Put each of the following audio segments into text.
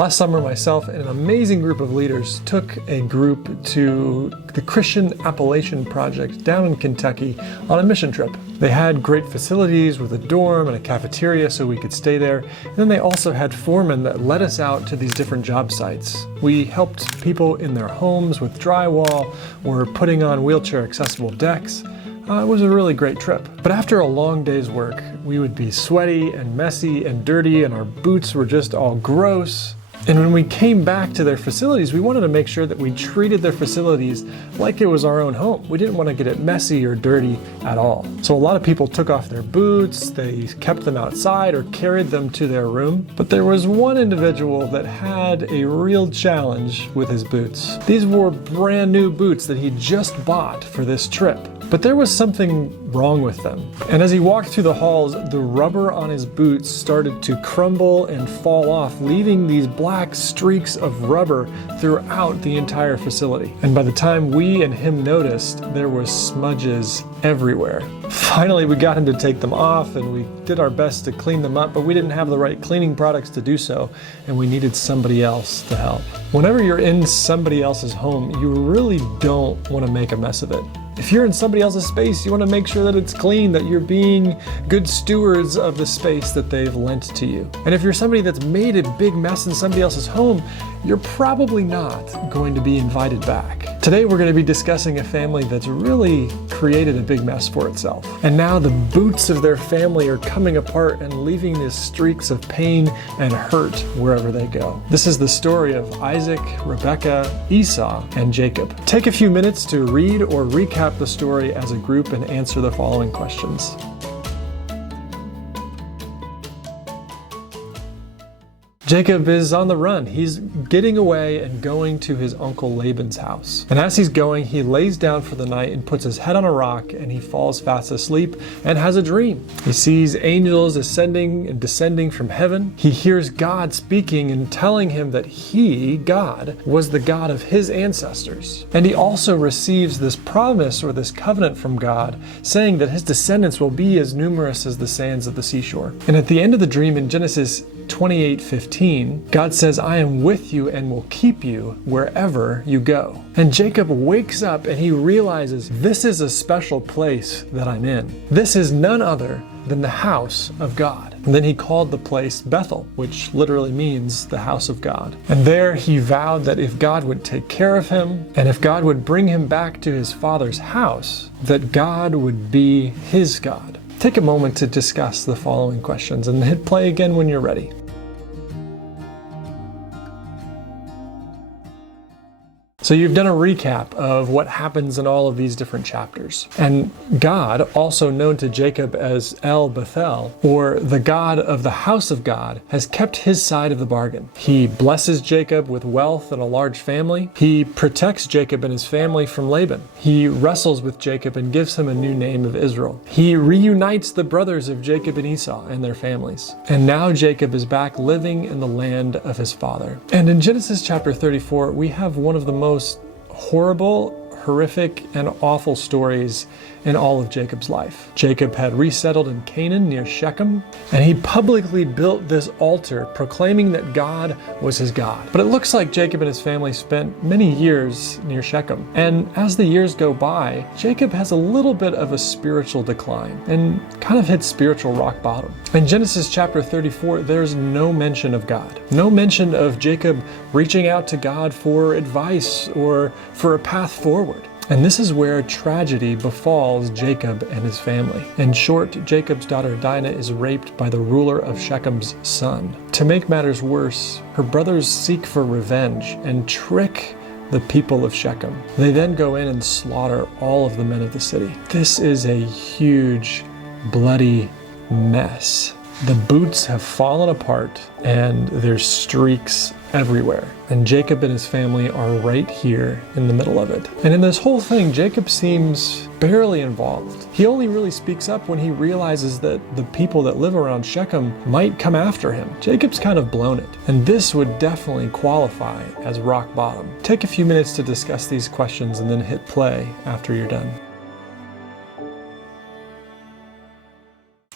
Last summer, myself and an amazing group of leaders took a group to the Christian Appalachian Project down in Kentucky on a mission trip. They had great facilities with a dorm and a cafeteria so we could stay there. And then they also had foremen that led us out to these different job sites. We helped people in their homes with drywall or putting on wheelchair accessible decks. It was a really great trip. But after a long day's work, we would be sweaty and messy and dirty, and our boots were just all gross. And when we came back to their facilities, we wanted to make sure that we treated their facilities like it was our own home. We didn't want to get it messy or dirty at all. So a lot of people took off their boots, they kept them outside or carried them to their room. But there was one individual that had a real challenge with his boots. These were brand new boots that he just bought for this trip. But there was something wrong with them. And as he walked through the halls, the rubber on his boots started to crumble and fall off, leaving these black streaks of rubber throughout the entire facility. And by the time we and him noticed, there was smudges everywhere. Finally, we got him to take them off, and we did our best to clean them up, but we didn't have the right cleaning products to do so, and we needed somebody else to help. Whenever you're in somebody else's home, you really don't want to make a mess of it. If you're in somebody else's space, you want to make sure that it's clean, that you're being good stewards of the space that they've lent to you. And if you're somebody that's made a big mess in somebody else's home, you're probably not going to be invited back. Today we're going to be discussing a family that's really created a big mess for itself. And now the boots of their family are coming apart and leaving these streaks of pain and hurt wherever they go. This is the story of Isaac, Rebekah, Esau, and Jacob. Take a few minutes to read or recap the story as a group and answer the following questions. Jacob is on the run. He's getting away and going to his uncle Laban's house. And as he's going, he lays down for the night and puts his head on a rock, and he falls fast asleep and has a dream. He sees angels ascending and descending from heaven. He hears God speaking and telling him that he, God, was the God of his ancestors. And he also receives this promise or this covenant from God, saying that his descendants will be as numerous as the sands of the seashore. And at the end of the dream in Genesis 28:15, God says, "I am with you and will keep you wherever you go." And Jacob wakes up and he realizes, this is a special place that I'm in. This is none other than the house of God. And then he called the place Bethel, which literally means the house of God. And there he vowed that if God would take care of him and if God would bring him back to his father's house, that God would be his God. Take a moment to discuss the following questions and hit play again when you're ready. So you've done a recap of what happens in all of these different chapters. And God, also known to Jacob as El Bethel, or the God of the house of God, has kept his side of the bargain. He blesses Jacob with wealth and a large family. He protects Jacob and his family from Laban. He wrestles with Jacob and gives him a new name of Israel. He reunites the brothers of Jacob and Esau and their families. And now Jacob is back living in the land of his father. And in Genesis chapter 34, we have one of the most horrible, horrific, and awful stories in all of Jacob's life. Jacob had resettled in Canaan near Shechem, and he publicly built this altar proclaiming that God was his God. But it looks like Jacob and his family spent many years near Shechem. And as the years go by, Jacob has a little bit of a spiritual decline and kind of hits spiritual rock bottom. In Genesis chapter 34, there's no mention of God. No mention of Jacob reaching out to God for advice or for a path forward. And this is where tragedy befalls Jacob and his family. In short, Jacob's daughter Dinah is raped by the ruler of Shechem's son. To make matters worse, her brothers seek for revenge and trick the people of Shechem. They then go in and slaughter all of the men of the city. This is a huge, bloody mess. The boots have fallen apart and there's streaks everywhere. And Jacob and his family are right here in the middle of it. And in this whole thing, Jacob seems barely involved. He only really speaks up when he realizes that the people that live around Shechem might come after him. Jacob's kind of blown it. And this would definitely qualify as rock bottom. Take a few minutes to discuss these questions and then hit play after you're done.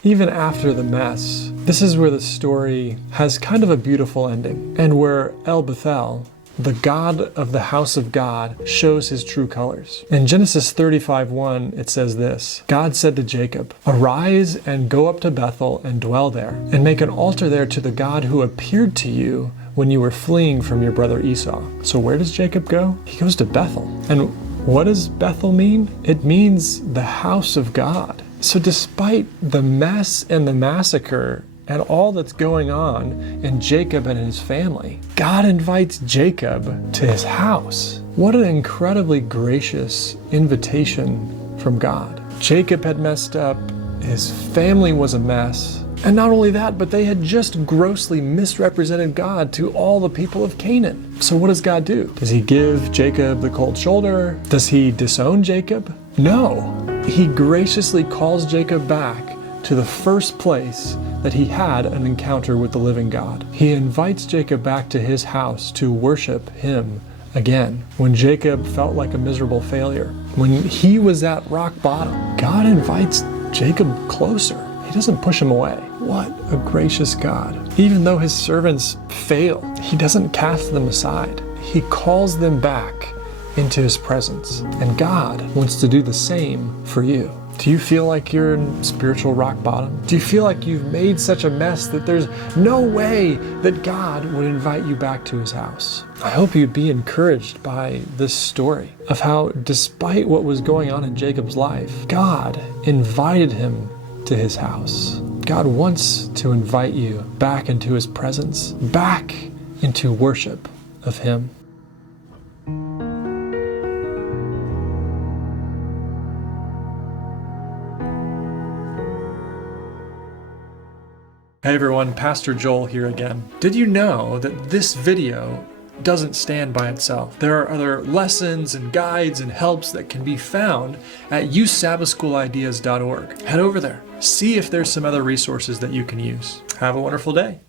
even after the mess, this is where the story has kind of a beautiful ending, and where El Bethel, the God of the house of God, shows his true colors. In Genesis 35:1, it says this: God said to Jacob, "Arise and go up to Bethel and dwell there, and make an altar there to the God who appeared to you when you were fleeing from your brother Esau." So where does Jacob go? He goes to Bethel. And what does Bethel mean? It means the house of God. So despite the mess and the massacre and all that's going on in Jacob and his family, God invites Jacob to his house. What an incredibly gracious invitation from God. Jacob had messed up, his family was a mess, and not only that, but they had just grossly misrepresented God to all the people of Canaan. So what does God do? Does he give Jacob the cold shoulder? Does he disown Jacob? No. He graciously calls Jacob back to the first place that he had an encounter with the living God. He invites Jacob back to his house to worship him again. When Jacob felt like a miserable failure, when he was at rock bottom, God invites Jacob closer. He doesn't push him away. What a gracious God. Even though his servants fail, he doesn't cast them aside. He calls them back into his presence. And God wants to do the same for you. Do you feel like you're in spiritual rock bottom? Do you feel like you've made such a mess that there's no way that God would invite you back to his house? I hope you'd be encouraged by this story of how, despite what was going on in Jacob's life, God invited him to his house. God wants to invite you back into his presence, back into worship of him. Hey everyone, Pastor Joel here again. Did you know that this video doesn't stand by itself? There are other lessons and guides and helps that can be found at usabbathschoolideas.org. Head over there. See if there's some other resources that you can use. Have a wonderful day.